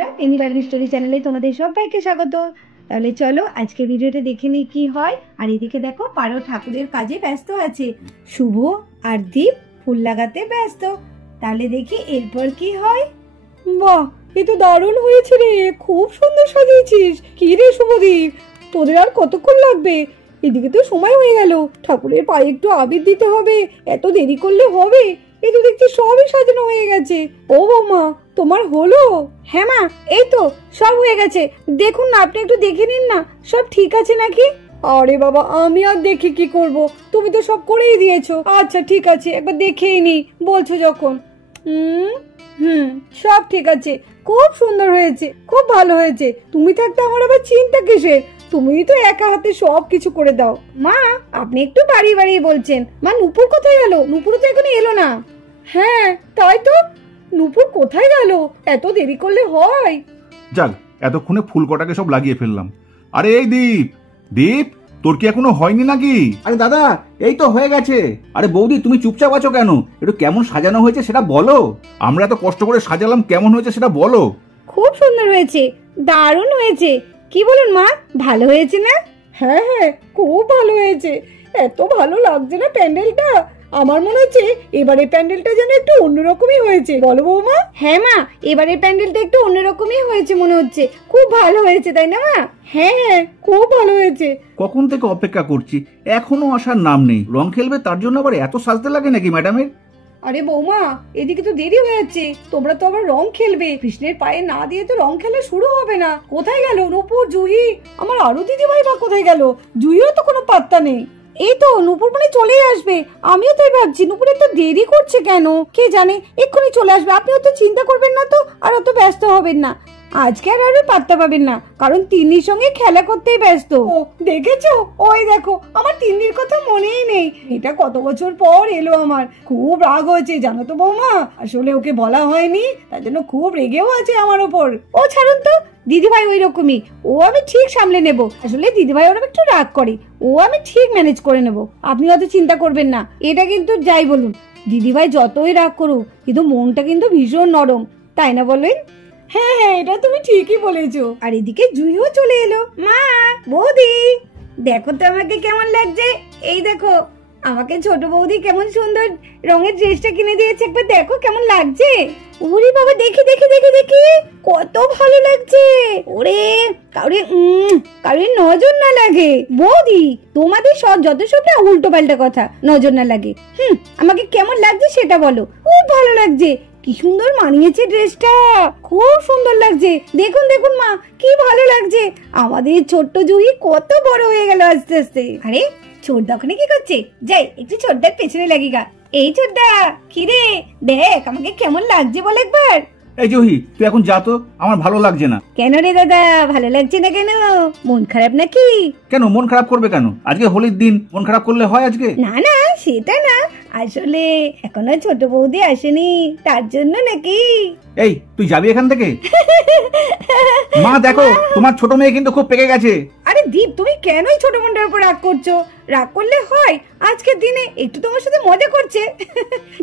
বন্ধুরা, anniversary story চ্যানেলে তোমাদের সবাইকে স্বাগত। তাহলে চলো আজকে ভিডিওটা দেখে নিই কি হয়। আর এদিকে দেখো পারো ঠাকুরের কাজে ব্যস্ত আছে, শুভ আর দীপ ফুল লাগাতে ব্যস্ত। তাহলে দেখি এরপর কি হয়। বাহ, এ তো দারুণ হয়েছে রে, খুব সুন্দর সাজিয়েছিস। কি রে শুভদীপ, তোদের আর কতক্ষণ লাগবে? এদিকে তো সময় হয়ে গেল, ঠাকুরের পায়ে একটু আবির দিতে হবে, এত দেরি করলে হবে? এই তো দেখছি সবই সাজানো হয়ে গেছে। ও বৌমা, তোমার হলো? হ্যাঁ মা, এই তো সব হয়ে গেছে। দেখুন না, আপনি একটু দেখে নিন না সব ঠিক আছে নাকি। আরে বাবা, আমি আর দেখে কি করব, তুমি তো সব করেই দিয়েছো। আচ্ছা ঠিক আছে, একবার দেখেই নি বলছো যখন। সব ঠিক আছে, খুব সুন্দর হয়েছে, খুব ভালো হয়েছে। তুমি থাকতে আমার আবার চিন্তা কিসের? তুমি তো একা হাতে সব কিছু করে দাও। মা, আপনি একটু বাড়িয়ে বাড়িয়ে বলছেন। মা, নুপুর কোথায় গেল? নুপুর তো এখনো এলো না। হ্যাঁ তাই তো, নুপুর কোথায় গেল? এত দেরি করলে হয়? যাক, এতক্ষণে ফুল কটাকে সব লাগিয়ে ফেললাম। আরে এই দীপ, দীপ তোর কি এখনো হয়নি নাকি? আরে দাদা, এই তো হয়ে গেছে। আরে বৌদি, তুমি চুপচাপ আছো কেন? একটু কেমন সাজানো হয়েছে সেটা বলো। আমরা এত কষ্ট করে সাজালাম, কেমন হয়েছে সেটা বলো। খুব সুন্দর হয়েছে, দারুণ হয়েছে। কি বলুন মা, ভালো হয়েছে না? হ্যাঁ হ্যাঁ, খুব ভালো হয়েছে। এত ভালো লাগছে না প্যান্ডেলটা। আমার মনে হচ্ছে এবারে প্যান্ডেলটা যেন একটু অন্যরকমই হয়েছে, বলো বৌমা? হ্যাঁ মা, এবারের প্যান্ডেলটা একটু অন্যরকমই হয়েছে মনে হচ্ছে। খুব ভালো হয়েছে, তাই না মা? হ্যাঁ হ্যাঁ, খুব ভালো হয়েছে। কখন থেকে অপেক্ষা করছি, এখনো আসার নাম নেই। রং খেলবে তার জন্য আবার এত সাজতে লাগে নাকি ম্যাডামের? আরে বৌমা, এদিকে তো দেরি হয়ে যাচ্ছে। তোমরা তো আবার রং খেলবে, কৃষ্ণের পায়ে না দিয়ে তো রং খেলা শুরু হবে না। কোথায় গেল নূপুর, জুহি? আমার আরো দিদি ভাই বা কোথায় গেল? জুহিও তো কোনো পাত্তা নেই। এই তো নূপুর মানে চলেই আসবে। আমিও তাই ভাবছি, নূপুর এত দেরি করছে কেন? কে জানে, এক্ষুনি চলে আসবে। আপনি অত চিন্তা করবেন না তো, আর অত ব্যস্ত হবেন না। আজকে আর পাত্তা পাবেন না, কারণ তিন্নির সঙ্গে খেলা করতেই ব্যস্ত। ও দেখেছো, ওই দেখো, আমার তিন্নির কথা মনেই নেই। এটা কত বছর পর এলো। আমার খুব রাগ হয়েছে জানো তো বৌমা। আসলে ওকে বলা হয়নি, তার জন্য খুব রেগেও আছে আমার ওপর। ও ছাড়ুন তো, দিদিভাই ওই রকমই। ও আমি ঠিক সামলে নেব। আসলে দিদিভাই ওরকম একটু রাগ করে, ও আমি ঠিক ম্যানেজ করে নেব। আপনি অত চিন্তা করবেন না। এটা কিন্তু যাই বলুন, দিদিভাই যতই রাগ করুক, কিন্তু মনটা কিন্তু ভীষণ নরম, তাই না বলেন? হ্যাঁ হ্যাঁ, এটা তুমি ঠিকই বলেছো। আর এদিকে জুইও চলে এলো। মা, বৌদি, দেখো তো আমাকে কেমন লাগছে। এই দেখো, আমাকে ছোট বৌদি কেমন সুন্দর রঙের ড্রেসটা কিনে দিয়েছে। একবার দেখো কেমন লাগছে। ওরে বাবা, দেখি দেখি দেখি দেখি, কত ভালো লাগছে। ওরে কাউরে নজর না লাগে। বৌদি, তোমাদের সব যত সব না উল্টো পাল্টা কথা, নজর না লাগে। আমাকে কেমন লাগছে সেটা বলো। খুব ভালো লাগছে, কি সুন্দর মানিয়েছে ড্রেসটা, খুব সুন্দর লাগছে। দেখুন দেখুন মা, কি ভালো লাগছে। আমাদের ছোট্ট জুহি কত বড় হয়ে গেল আস্তে আস্তে। আরে ছোটদা ওখানে কি করছে? যাই একটু ছোটদার পেছনে লাগি গা। এই ছোটদা, কি রে, দেখ আমাকে কেমন লাগছে বল একবার। এই জহি, তুই এখন যা তো, আমার ভালো লাগছে না। কেন রে দাদা, ভালো লাগছে না কেন? মন খারাপ নাকি? কেন মন খারাপ করবে কেন? আজকে হোলির দিন, মন খারাপ করলে হয় আজকে? না না, সেটা না, আসলে এখনো ছোট বৌদি আসেনি, তার জন্য নাকি। এই তুই যাবি এখান থেকে? মা দেখো, তোমার ছোট মেয়ে কিন্তু খুব পেকে গেছে। আরে দীপ, তুমি কেনই ছোট বোনটার উপর রাগ করছো? রাগ করলে হয়? আজকের দিনে একটু তোমার সাথে মজা করছে।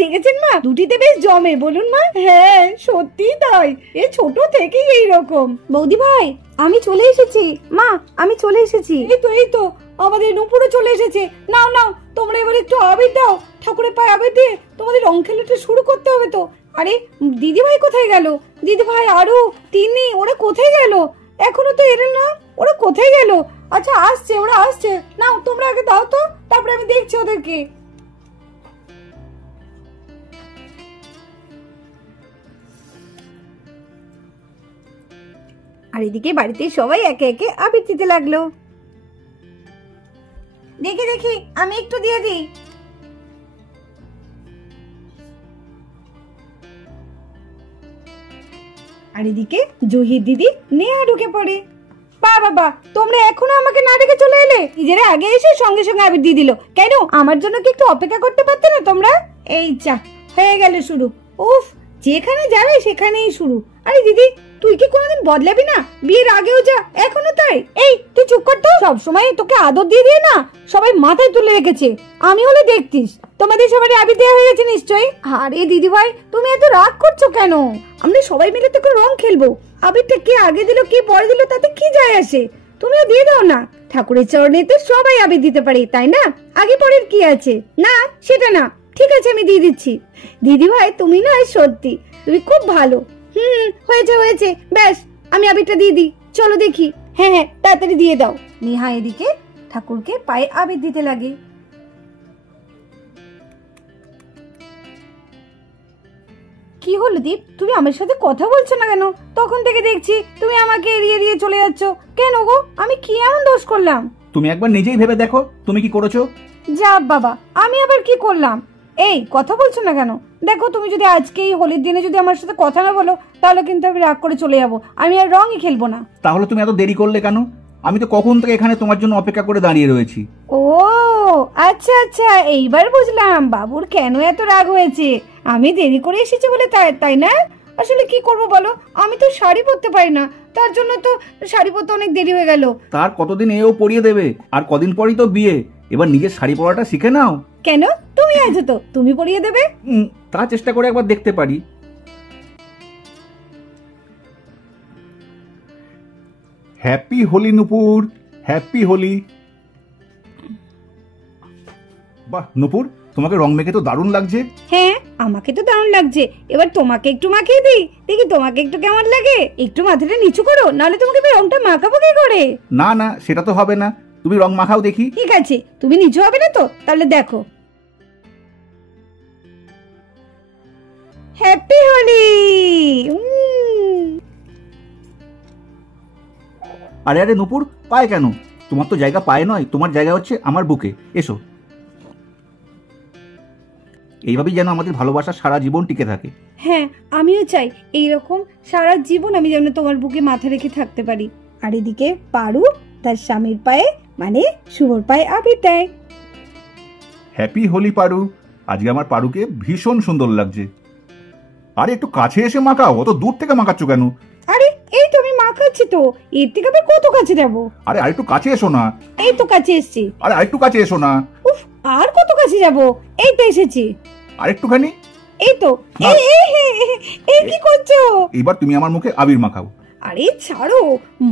দেখেছেন মা, দুটিতে বেশ জমে, বলুন মা? হ্যাঁ সত্যি তাই, এ ছোট থেকেই এইরকম। বৌদি ভাই, আমি চলে এসেছি। মা, আমি চলে এসেছি। এই তো আমাদের নুপুরও চলে এসেছে। নাও নাও, তোমরা এবার একটু আবির দাও। ঠাকুরের পায়ে আবির দিয়ে তোমাদের রং খেলাটা শুরু করতে হবে তো। আরে দিদি ভাই কোথায় গেল? দিদি ভাই আরো তিন্নি, ওরা কোথায় গেল? এখনো তো এলো না, ওরা কোথায় গেল? আচ্ছা আসছে, ওরা আসছে। নাও তোমরা আগে দাও তো, তারপরে আমি দেখছি ওদেরকে। আর এদিকে বাড়িতে সবাই একে একে আবির দিতে লাগলো। দেখি দেখি, আমি একটু দিয়ে দিই। আর এদিকে জহির দিদি নেহা ঢুকে পড়ে। বাবা, তোমরা এখনো আমাকে না ডেকে চলে এলে? নিজেরা আগে এসে সঙ্গে সঙ্গে আবির দিয়ে দিল। কেন, আমার জন্য কি একটু অপেক্ষা করতে পারতে না তোমরা? এই যা, হয়ে গেল শুরু। উফ, যেখানে যাবে সেখানেই শুরু। আরে দিদি, তুই কি কোনোদিন বদলাবি না? বিয়ের আগেও যা, এখনো তাই। এই তুই চুপ কর তো। সবসময় তোকে আদর দিয়ে দিয়ে না সবাই মাথায় তুলে রেখেছে। আমি হলে দেখতিস। তোমাদের সবাই আবির দেওয়া হয়ে গেছে নিশ্চয়ই। আরে দিদি ভাই, তুমি এত রাগ করছো কেন? আমরা সবাই মিলে তো রং খেলবো। আবিরটা কে আগে দিল কে পরে দিল তাতে কি যায় আসে? তুমিও দিয়ে দাও না, ঠাকুরের চরণেতে সবাই আবির দিতে পারে, তাই না? আগে পরের কি আছে? না সেটা না, ঠিক আছে আমি দিয়ে দিচ্ছি। দিদি ভাই তুমি না সত্যি তুমি খুব ভালো। হয়েছে হয়েছে, ব্যাস আমি আবিরটা দিয়ে দিই, চলো দেখি। হ্যাঁ হ্যাঁ তাড়াতাড়ি দিয়ে দাও। নেহা এদিকে ঠাকুরকে পায়ে আবির দিতে লাগে। কি হলো দীপ, তুমি আমার সাথে কথা বলছো না কেন? তখন থেকে দেখছি তুমি আমাকে এড়িয়ে এড়িয়ে চলে যাচ্ছ কেন গো? আমি কি এমন দোষ করলাম? তুমি একবার নিজেই ভেবে দেখো তুমি কি করেছো। যা বাবা, আমি আবার কি করলাম? এই কথা বলছো না কেন? দেখো তুমি যদি আজকে এই হোলির দিনে যদি আমার সাথে কথা না বলো তাহলে কিন্তু আমি রাগ করে চলে যাবো, আমি আর রঙই খেলবো না। তাহলে তুমি এত দেরি করলে কেন? আমি তো কখন থেকে এখানে তোমার জন্য অপেক্ষা করে দাঁড়িয়ে রয়েছি। ও আচ্ছা আচ্ছা, এইবার বুঝলাম বাবুর কেন এত রাগ হয়েছে। আমি দেরি করে এসেছি বলে তাই না? আসলে কি করব বলো, আমি তো শাড়ি পরতে পারি না, তার জন্য তো শাড়ি পরতে অনেক দেরি হয়ে গেল। তার কতদিন এও পরিয়ে দেবে, আর কদিন পরই তো বিয়ে, এবার নিজের শাড়ি পরাটা শিখে নাও। কেন, তুমি আছো তো, তুমি পরিয়ে দেবে। তা চেষ্টা করে একবার দেখতে পারি। হ্যাপি হোলি নুপুর, হ্যাপি হোলি। বাহ নুপুর, তোমাকে রং মেখে তো দারুণ লাগছে। হ্যাঁ আমাকে তো দারুণ লাগছে, এবার তোমাকে একটু মাখিয়ে দিই, দেখি তোমাকে একটু কেমন লাগে। একটু মাথাটা নিচু করো, নাহলে তোমাকে রংটা মাখাবো কি করে? না না, সেটা তো হবে না, তুমি রং মাখাও দেখি। ঠিক আছে, তুমি নিচু হবে না তো, তাহলে দেখো। হ্যাপি হোলি। আরে আরে নুপুর, পায়ে কেন? তোমার তো জায়গা পায়ে নয়, তোমার জায়গা হচ্ছে আমার বুকে। এসো। এইভাবেই যেন আমাদের ভালোবাসা সারা জীবন টিকে থাকে। হ্যাঁ আমিও চাই এইরকম সারা জীবন আমি যেন তোমার বুকে মাথা রেখে থাকতে পারি। আর এদিকে পারু তার স্বামীর পায়ে মানে শুভর পায়ে আবির দেয়। হ্যাপি হোলি পারু, আজকে আমার পারুকে ভীষণ সুন্দর লাগছে। আরে একটু কাছে এসে মাখাও, অত দূর থেকে মাখাচ্ছ কেন? আরে এই তো আমি মাখাচ্ছি তো, এর থেকে আবার কত কাছে যাবো? আরে আরেকটু কাছে এসো না। এই তো কাছে এসেছি। আরে আরেকটু কাছে এসো না। উফ, আর কত কাছে যাবো? এই তো এসেছি। আরেকটুখানি। এই তো। এই কি করছো? এবার তুমি আমার মুখে আবির মাখাও। আরে ছাড়ো,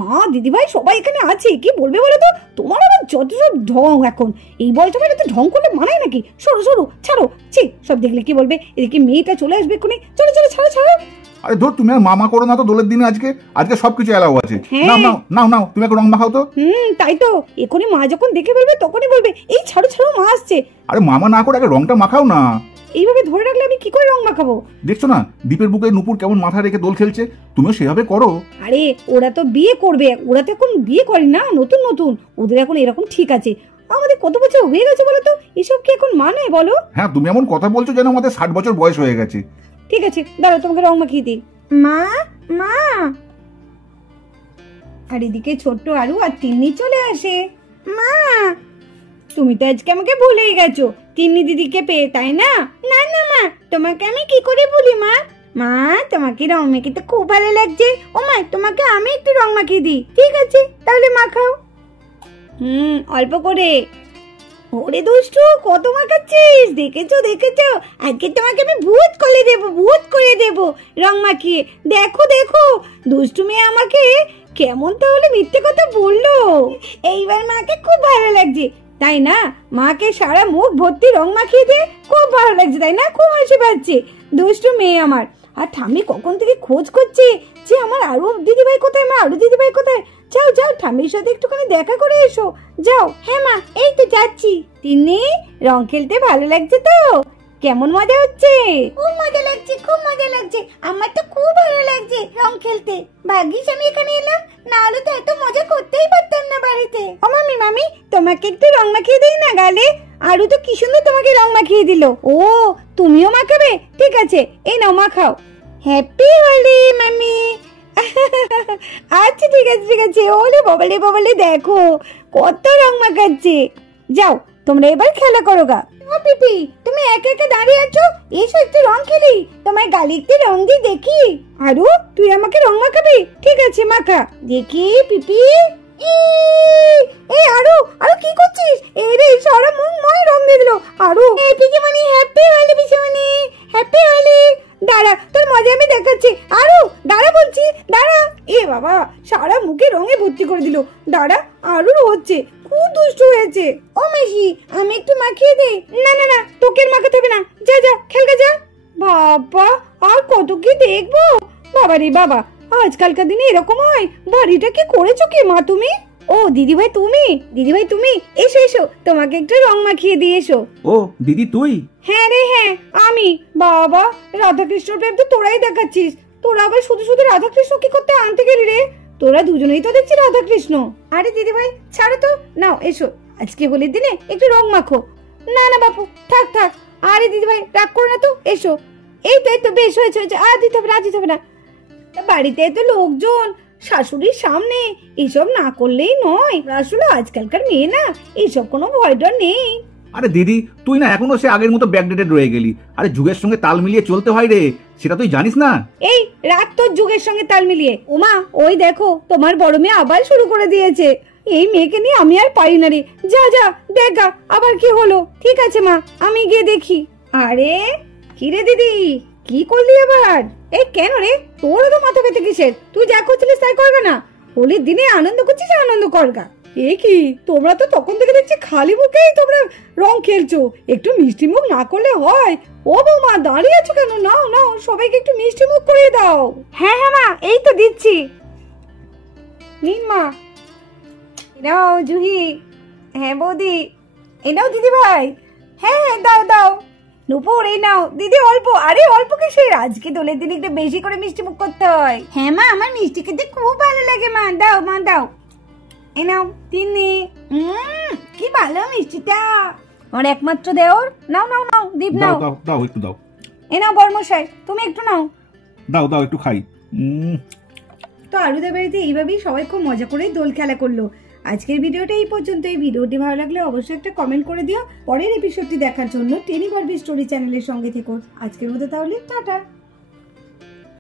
মা দিদিভাই সবাই এখানে আছে, কি বলবে বলো তো? তোমার আবার যত সব ঢং এখন, এই বয়সটা মেয়েটা তো ঢং করলে মানায় নাকি? সরো সরো, ছাড়ো, ছি সব দেখলে কি বলবে? এদিকে মেয়েটা চলে আসবে এক্ষুনি, চলো চলো ছাড়ো ছাড়ো। আরে ধর, তুমি আর মামা করো না তো দোলের দিনে। আজকে আজকে সবকিছু এলাও আছে। হ্যাঁ। নাও নাও নাও নাও, তুমি একটু রং মাখাও তো। তাই তো, এক্ষুনি মা যখন দেখে বলবে তখনই বলবে এই ছাড়ো ছাড়ো মা আসছে। আরে মামা না করে আগে রংটা মাখাও না। এইভাবে ধরে রাখলে আমি কি করে রং মাখাবো? দেখছো না দীপের বুকে নুপুর কেমন মাথা রেখে দোল খেলছে, তুমিও সেভাবে করো। আরে ওরা তো বিয়ে করবে, ওরা তো এখন বিয়ে করে না, নতুন নতুন, ওদের এখন এরকম ঠিক আছে। আমাদের কত বছর হয়ে গেছে বলো তো, এসব কি এখন মানায় বলো? হ্যাঁ, তুমি এমন কথা বলছো যেন আমাদের 60 বছর বয়স হয়ে গেছে। ঠিক আছে দাঁড়াও, তোমাকে রং মাখিয়ে দিই। মা মা। আর এদিকে ছোট্ট আরু আর তিন্নি চলে আসে। মা তুমি তো আজকে আমাকে ভুলেই গেছো তিন্নি দিদিকে পেয়ে, তাই না? না না মা, তোমাকে আমি কি করে ভুলি মা? মা তোমাকে রং মেখে তো খুব ভালো লাগছে। ও মা, তোমাকে আমি একটু রং মাখিয়ে দিই। ঠিক আছে তাহলে মাখাও। অল্প করে। ওরে দুষ্টু, কত মাখাচ্ছিস? দেখেছো দেখেছো, আজকে তোমাকে আমি ভূত করে দেবো, ভূত করে দেবো রং মাখিয়ে। দেখো দেখো, দুষ্টু মেয়ে আমাকে কেমন তাহলে মিথ্যে কথা বললো। এইবার মাকে খুব ভালো লাগছে, তাই না? মাকে সারা মুখ ভর্তি রং মাখিয়ে দিয়ে খুব ভালো লাগছে, তাই না? খুব হাসি পাচ্ছে দুষ্টু মেয়ে আমার। আর ঠাম্মি কখন থেকে খোঁজ করছে যে আমার আরু দিদিভাই কোথায়, মা আরু দিদিভাই কোথায়। যাও যাও, ঠাম্মির সাথে একটুখানি দেখা করে এসো, যাও। হ্যাঁ মা, এই তো যাচ্ছি। তিন্নি, রং খেলতে ভালো লাগছে তো? কেমন মজা হচ্ছে? খুব মজা লাগছে, খুব মজা লাগছে। আমার তো খুব ভালো লাগছে রং খেলতে। ভাগ্যিস আমি এখানে এলাম, না হলে তো এত মজা করতেই পারতাম না বাড়িতে। ও মামি মামি, তোমাকে একটু রং মাখিয়ে দেই না গালে? আরু তো কি সুন্দর তোমাকে রং মাখিয়ে দিল। ও তুমিও মাখাবে? ঠিক আছে, এই নাও মাখাও। হ্যাপি হোলি মামি। আচ্ছা ঠিক আছে ঠিক আছে। ওলে বাবালে বাবালে, দেখো কত রং মাখাচ্ছে। যাও তোমরা এবার খেলা করো গা। ও পিপি, তুমি একা একা দাঁড়িয়ে আছো, এসো একটু রং খেলি। তোমার গালে একটু রং দিয়ে দেখি। আরু তুই আমাকে রং মাখাবি? ঠিক আছে মাখা দেখি পিপি। এই আরু, আরু কি করছিস? এই রে সারা মুখ ময় রং দিয়ে দিল। আরু এই পিসিমণি, হ্যাপি হোলি পিসিমণি, হ্যাপি হোলি। দাঁড়া, তোর মজা আমি দেখাচ্ছি। আরু দাঁড়া বলছি, দাঁড়া। আরুর হচ্ছে, খুব দুষ্ট হয়েছে। ও মাসি, আমি একটু মাখিয়ে দেই। না না না, তোকে আর মাখাতে হবে না, যা যা খেলকে যা। বাবা, আর কত কি দেখবো। বাবা রে বাবা, আজকালকার দিনে এরকম হয়? বাড়িটা কি করেছো কি মা তুমি? ও দিদিভাই তুমি, দিদিভাই তুমি, এসো এসো, তোমাকে একটু রং মাখিয়ে দিয়ে এসো। ও দিদি তুই? হ্যাঁ রে হ্যাঁ, আমি। বাবা, রাধাকৃষ্ণ প্রেম তো তোরাই দেখাচ্ছিস। তোরা আবার শুধু শুধু রাধাকৃষ্ণ কি করতে আনতে গেলি রে? তোরা দুজনেই তো দেখছি রাধাকৃষ্ণ। আরে দিদিভাই ছাড়ো তো, নাও এসো, আজকে হোলির দিনে একটু রং মাখো। না না বাপু, থাক থাক। আরে দিদিভাই রাগ করো না তো, এসো। এই তো বেশ হয়েছে হয়েছে, আর দিতে হবে না, আর দিতে হবে না। তা বাড়িতে তো লোকজন, শাশুড়ির সামনে এসব না করলেই নয়। আসলে আজকালকার মেয়ে না, এসব কোনো ভয় ডর নেই। আরে দিদি তুই না এখনো সে আগের মতো ব্যাকডেটেড রয়ে গেলি। আরে যুগের সঙ্গে তাল মিলিয়ে চলতে হয় রে, সেটা তুই জানিস না? এই রাত তোর যুগের সঙ্গে তাল মিলিয়ে। ওমা, ওই দেখো তোমার বড় মেয়ে আবার শুরু করে দিয়েছে। এই মেয়েকে নিয়ে আমি আর পারি না রে। যা যা দেখা আবার কি হলো। ঠিক আছে মা, আমি গিয়ে দেখি। আরে কি রে দিদি, কি করলি আবার? এই কেন রে, তোর তো মাথা ব্যথা কিসের? তুই যা করছিলিস তাই করবে না? হোলির দিনে আনন্দ করছিস, আনন্দ করগা। এ কি, তোমরা তো তখন থেকে দেখছি খালি মুখেই তোমরা রং খেলছো, একটু মিষ্টি মুখ না করলে হয়? ও বৌমা, দাঁড়িয়ে আছো কেন? নাও নাও, সবাইকে একটু মিষ্টি মুখ করিয়ে দাও। হ্যাঁ হ্যাঁ মা, এই তো দিচ্ছি। নিন মা। নাও জুহি। হ্যাঁ বৌদি, এই নাও দিদি ভাই। হ্যাঁ হ্যাঁ দাও দাও। নুপুর এই নাও দিদি, অল্প। আরে অল্প কিসের, আজকে দোলের দিন একটু বেশি করে মিষ্টি মুখ করতে হয়। হ্যাঁ মা, আমার মিষ্টি খেতে খুব ভালো লাগে মা, দাও মা দাও। এই নাও তিন্নি। কি ভালো মিষ্টিটা, আমার একমাত্র দেওর। নাও নাও নাও দীপ নাও। দাও দাও একটু দাও। এই নাও বর্মশাই, তুমি একটু নাও। দাও দাও একটু খাই। তো আরুদের বাড়িতে এইভাবেই সবাই খুব মজা করে দোল খেলা করলো। আজকের ভিডিওটা এই পর্যন্ত। এই ভিডিওটি ভালো লাগলে অবশ্যই একটা কমেন্ট করে দিও। পরের এপিসোডটি দেখার জন্য টেনি বারবি স্টোরি চ্যানেলের সঙ্গে থেকো। আজকের মতো তাহলে টাটা।